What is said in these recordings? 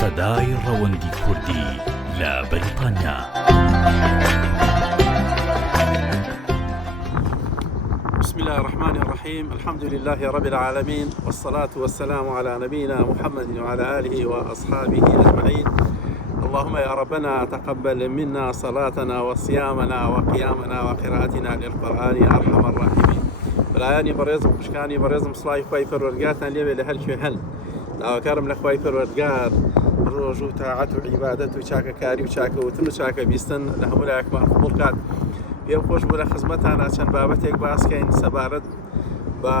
سەدای ڕەوەندی کوردی لە بریتانیا. بسم الله الرحمن الرحيم. الحمد لله رب العالمين، والصلاة والسلام على نبينا محمد وعلى آله وأصحابه أجمعين. اللهم يا ربنا تقبل منا صلاتنا وصيامنا وقيامنا وقراءتنا للقرآن يا أرحم الراحمين. برایانی بەڕێزم خوشکانی بەڕێزم سڵاوی خوای پەروەردگارتان لێبێ لە هەر کوێ هەن. داواکارم لە خوای پەروەردگار ڕۆژ و تاعەت و عیبادەت و چاکەکاری و چاکەوتن و چاکە بیستن لە هەموو لایەکمان قبوڵ کات. پێم خۆش بوو لە خزمەتانە چەند بابەتێک باسکەین سەبارەت بە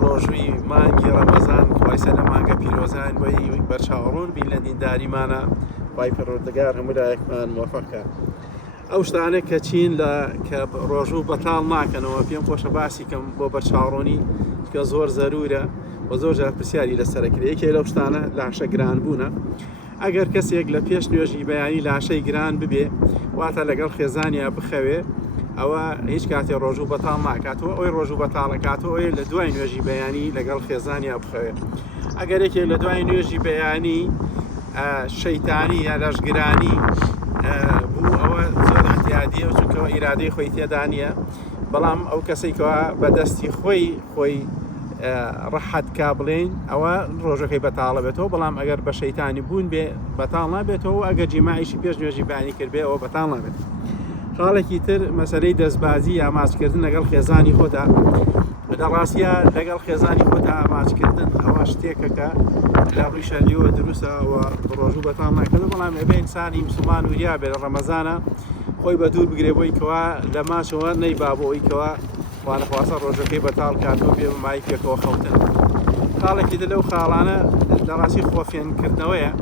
ڕۆژووی مانگی ڕەمەزان کە وایسە لە مانگە پیرۆزان بۆی بەرچاوڕوون بین لە دینداریمانە. خوای پەروەردگار هەموو لایەکمان موفق کات. ئەو شتانێک کە چین کە ڕۆژوو بەتاڵ ناکەنەوە پێم خۆشە باسی کەم بۆ بەرچاوڕوونی کە زۆر زەرورە و زۆر جار پرسیاری لەسەرەکرێ. یەکێ لەو شتانە لاشە گران بوونە. ئەگەر کەسێک لە پێش نوێژی بەیانی لاشەی گران ببێ واتە لەگەڵ خێزانیا بخەوێ، ئەوە هیچ کاتێ ڕۆژوو بەتاڵ ناکاتەوە. ئەوەی ڕۆژوو بەتاڵەکاتەوە ئەوەی لە دوای نوێژی بەیانی لەگەڵ خێزانیا بخەوێ. ئەگەر یەکێک لە دوای نوێژی بەیانی شەیتانی یا لەشگرانی بوو ئەوە زۆر احتیادیە و چونکەوە ئیرادەی خۆی تێدا نیە، بەڵام ئەو کەسێکەوە بەدەستی خۆی ڕەحەت کا بڵێن ئەوە ڕۆژەکەی بەتاڵە بێتەوە. بەڵام ئەگەر بە شەیتانی بوون بێ بەتاڵ نابێتەوە، ئەگەر جیماعیشی پێش نوێژی بەیانی کرد بێ ئەوە بەتاڵ نابێت. خاڵێکی تر مەسەلەی دەستبازی یا ماچکردن لەگەڵ خێزانی خۆدا. لە ڕاستیە لەگەڵ خێزانی خۆدا ماچکردن ئەوە شتێکە کە لە ڕووی شەریعەوە دروستەوە ڕۆژوو بەتاڵ ناکرد. بەڵام ئەبێ ئینسانی مسلمان وریا بێ لە ڕەمەزانە خۆی بە دوور بگرێ بۆی کەوا لە ماچەوە نەیبا بۆی کەوا خوانەخواسە ڕۆژەکەی بەتاڵ کاتەوە بێ مای پێکەوە خەوتن. خاڵێکی تر لەو خاڵانە لە ڕاستی خۆفێنکردنەوەیە.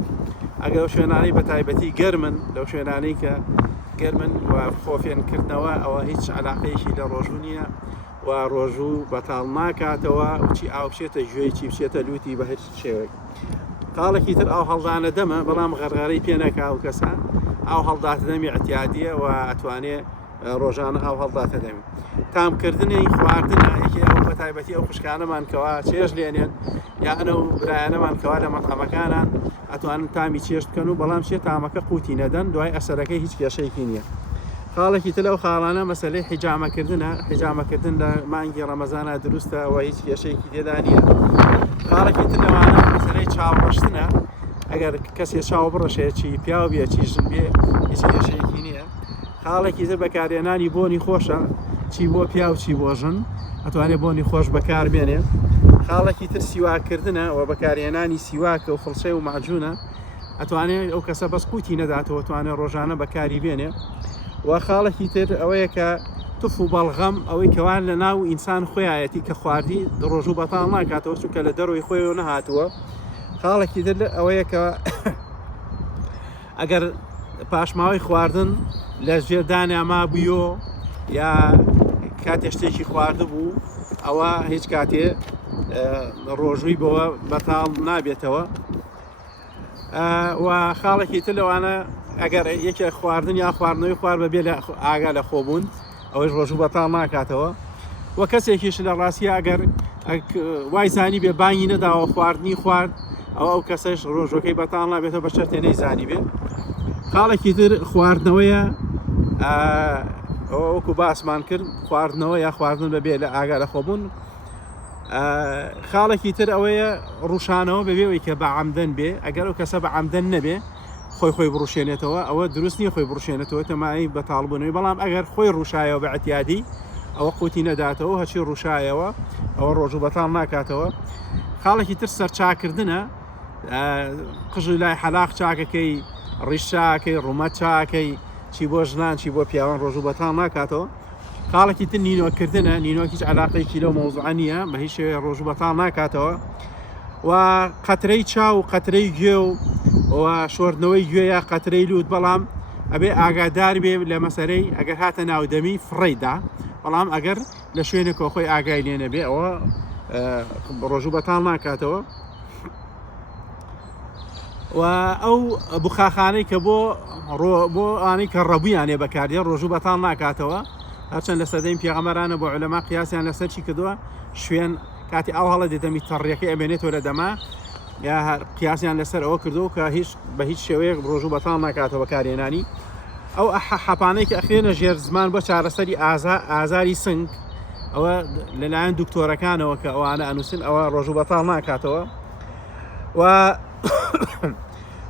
ئەگەر شوێنانەی بە تایبەتی گەرمن، لەو شوێنانەی کە گەرمن و خۆفێنکردنەوە ئەوە هیچ عەلاقەیەکی لە ڕۆژوو نییە و ڕۆژوو بەتاڵ ناکاتەوە. چی ئاو بچێتە گوێی، چی بچێتە لوتی بە هیچ شێوەیەک. خاڵێکی تر ئاو هەڵدانە دەمە، بەڵام غەرغەرەی پێ نەکا و کەسە ئاو هەڵداتە دەمی احتیادیە و ئەتوانێت ڕۆژانە ئاو هەڵداتە دەمی. تامکردنی خواردنە یەکێ ئەو بە تایبەتی ئەو خوشکانەمان کەوا چێژ لێنێن یا ئەنە و برایانەمان کەوا لە مەتامەکانان ئەتوانن تامی چێشت بکەن و بەڵام چێ تامەکە قوتی نەدەن، دوای ئەسەرەکەی هیچ کێشەیەکی نییە. خاڵێکی تر لەو خاڵانە مەسەلەی حیجامەکردنە. حیجامەکردن لە مانگی ڕەمەزانە دروستە و هیچ کێشەیەکی تێدا نییە. خاڵێکی تر لەوانە مەسەلەی چاوڕەشتنە. ئەگەر کەسێ چاو بڕەشێ چی پیاو بێ چی ژن بێ هیچ کێشەیەکی نییە. خاڵێکی تر بەکارهێنانی بۆنی خۆشە، چی بۆ پیاو چی بۆ ژن ئەتوانێت بۆنی خۆش بەکار بێنێ. خاڵێکی تر سیواکردنە و بەکارهێنانی سیواکە و فڵسێ و معجونە ئەتوانێت ئەو کەسە بەس قوتی نەداتەوە توانێت ڕۆژانە بەکاری بێنێ. و خاڵێکی تر ئەوەیە کە تف و بەڵغەم ئەوەی کەوان لە ناو ئینسان خۆیەتی کە خواردی ڕۆژوو بەتاڵ ناکاتەوە چونکە لە دەرەوەی خۆیەوە نەهاتووە. خاڵێکی تر ئەوەیە کە ئەگەر پاشماوەی خواردن لە ژێردانیا ما بوویۆ یا کاتێ شتێکی خواردە بوو ئەوە هیچ کاتێ ڕۆژووی بەوە بەتاڵ نابێتەوە. و خاڵێکی تر لەوانە ئەگەر یەکێ خواردن یا خواردنەوەی خوارد بەبێ لە ئاگا لە خۆبوون ئەوەی ڕۆژوو بەتاڵ ناکاتەوە. و کەسێکیش لە ڕاستیە ئەگەر وای زانی بێ بانگی نەداوە خواردنی خوارد ئەو کەسەش ڕۆژەکەی بەتاڵ نابێتەوە بە شەرتێ نەیزانی بێ. خاڵێکی تر خواردنەوەیە وەکو باسمان کرد خواردنەوە یا خواردن بەبێ لە ئاگا لە خۆبوون. خاڵێکی تر ئەوەیە ڕوشانەوە بەبێەوەی کە بە عەمدەن بێ. ئەگەر ئەو کەسە بە عەمدەن نەبێ خۆی بڕوشێنێتەوە ئەوە دروست نییە خۆی بڕوشێنێتەوە تەمای بەتاڵبوونەوەی. بەڵام ئەگەر خۆی ڕوشایەوە بە ئەتیادی ئەوە قوتی نەداتەوە هەچی ڕوشایەوە ئەوە ڕۆژوو بەتاڵ ناکاتەوە. خاڵێکی تر سەرچاکردنە. قژی لای حەلاق چاکەکەی، ڕیش چاکەی، ڕوومەت چاکەی، چی بۆ ژنان چی بۆ پیاوان ڕۆژوو بەتاڵ ناکاتەوە. خاڵێکی تر نینۆکردنە. نینۆ هیچ عەلاقەیەکی لەو مەوزوعە نییە، بە هیچ شێوەیە ڕۆژوو بەتاڵ ناکاتەوە. و قەترەی چاو و قەترەی گوێ و شۆردنەوەی گوێ یا قەترەی لووت، بەڵام ئەبێ ئاگادار بێ لە مەسەرەی ئەگەر هاتە ناودەمی فڕیدا، بەڵام ئەگەر لە شوێنێکەوە خۆی ئاگای لێ نەبێ ئەوە ڕۆژوو بەتاڵ ناکاتەوە. و ئەو بخاخانەی کە بۆ ئەوانەی کە ڕەبوویانێ بەکاردێ ڕۆژوو بەتاڵ ناکاتەوە. هەرچەند لە سەدەی پێغەمبەرانە بۆ عولەما قیاسیان لەسەر چی کردووە شوێن کاتی ئەو هەڵە دێتەمی تەڕیەکەی ئەمێنێتەوە لە دەما یا قیاسیان لەسەر ئەوە کردو کە هیچ بە هیچ شێوەیەک ڕۆژ و بەتاڵ ناکاتەوە بەکارهێنانی ئەو حەپانەی کە ئەخێنە ژێر زمان بۆ چارەسەری ئازاری سنگ ئەوە لەلایەن دکتۆرەکانەوە کە ئەوانە ئەنووسن ئەوە ڕۆژ و بەتاڵ ناکاتەوە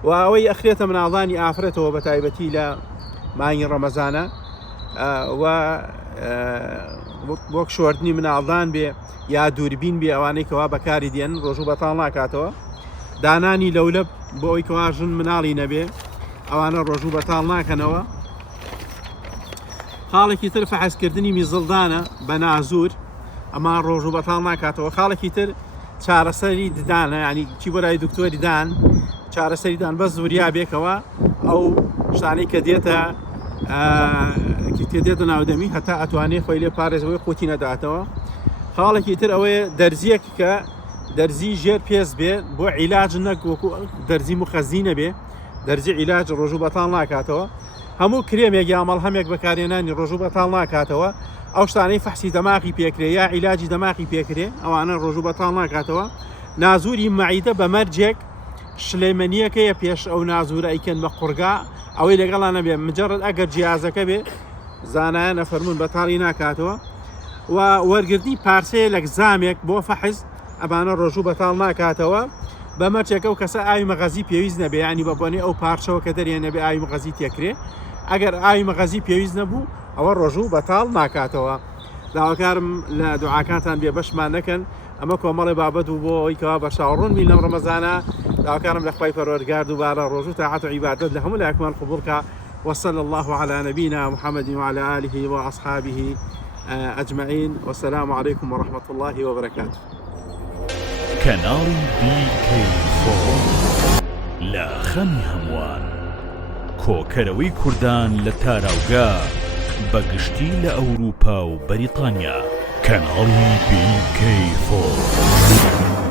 و ئەوەی ئەخرێتە مناڵانی ئافرەتەوە بە تایبەتی لە مانگی ڕەمەزانە و بۆ شۆردنی مناڵدان بێ یا دووربین بێ ئەوانەی کەوا بەکاری دێن ڕۆژ و بەتاڵ ناکاتەوە دانانی لەولەب بۆ ئەوی کەوا ژن مناڵی نەبێ ئەوانە ڕۆژ و بەتاڵ ناکەنەوە خاڵێکی تر فەحەزکردنی میزڵدانە بە نازور ئەمان ڕۆژ و بەتاڵ ناکاتەوە خاڵێکی تر چارەسەری ددانە ینی چی بۆ لای دکتۆری دان چارەسەریدان بە زوریا بێکەوە ئەو شتانەی کە دێتە ناودەمی هەتا ئەتوانێت خۆی لێ پارێزەوەی قوتی نەداتەوە خاڵێکی تر ئەوەیە دەرزیەک کە دەرزی ژێر پێز بێ بۆ عیلاج نەکوەکو دەرزی مخەزینە بێ دەرزی عیلاج ڕۆژ و بەتاڵ ناکاتەوە هەموو کرێمێک یا مەڵهەمێک بەکارهێنانی ڕۆژ و بەتاڵ ناکاتەوە ئەو شتانەی فەحسی دەماغی پێکرێ یا عیلاجی دەماغی پێکرێ ئەوانە ڕۆژ و بەتاڵ ناکاتەوە نازوری مەعیدە بە مەرجێک شلێمەنیەکەیە پێش ئەو نازورە ئەیکەن بە قورگا ئەوەی لەگەڵانە بێ مجرد ئەگەر جیازەکە بێ زانایە نەفەرمون بەتاڵی ناکاتەوە و وەرگردی پارچەیە لە گزامێک بۆ فەحز ئەبانە ڕۆژ و بەتاڵ ناکاتەوە بە مەرجێکە و کەسە ئاوی مەغەزی پێویست نەبێ ینی بەبوونی ئەو پارچەوە کە دەرێنە بێ ئاوی مەغەزی تێکرێ ئەگەر ئاوی مەغەزی پێویست نەبوو ئەوە ڕۆژ و بەتاڵ ناکاتەوە داواکارم لە دوعاکانتان بێ بەشمان نەکەن ئەمە کۆمەڵی بابەت و بۆ ئەوی کەوا بە شاوڕوون بین لەم ڕەمەزانە داواکارم لە خوای پەروەردگار دووبارە ڕۆژ و تاعات و عیبادەت لە هەموو لایەکمان قبوڵ کە وصلى الله على نبينا محمد وعلى آله وأصحابه أجمعين والسلام عليكم ورحمة الله وبركاته. کەناڵی BK4 لە خەمی هەمووان کۆکەرەوەی کوردان لە تاراوگا بەگشتی لە ئەوروپا و بەریتانیا کەناڵی BK4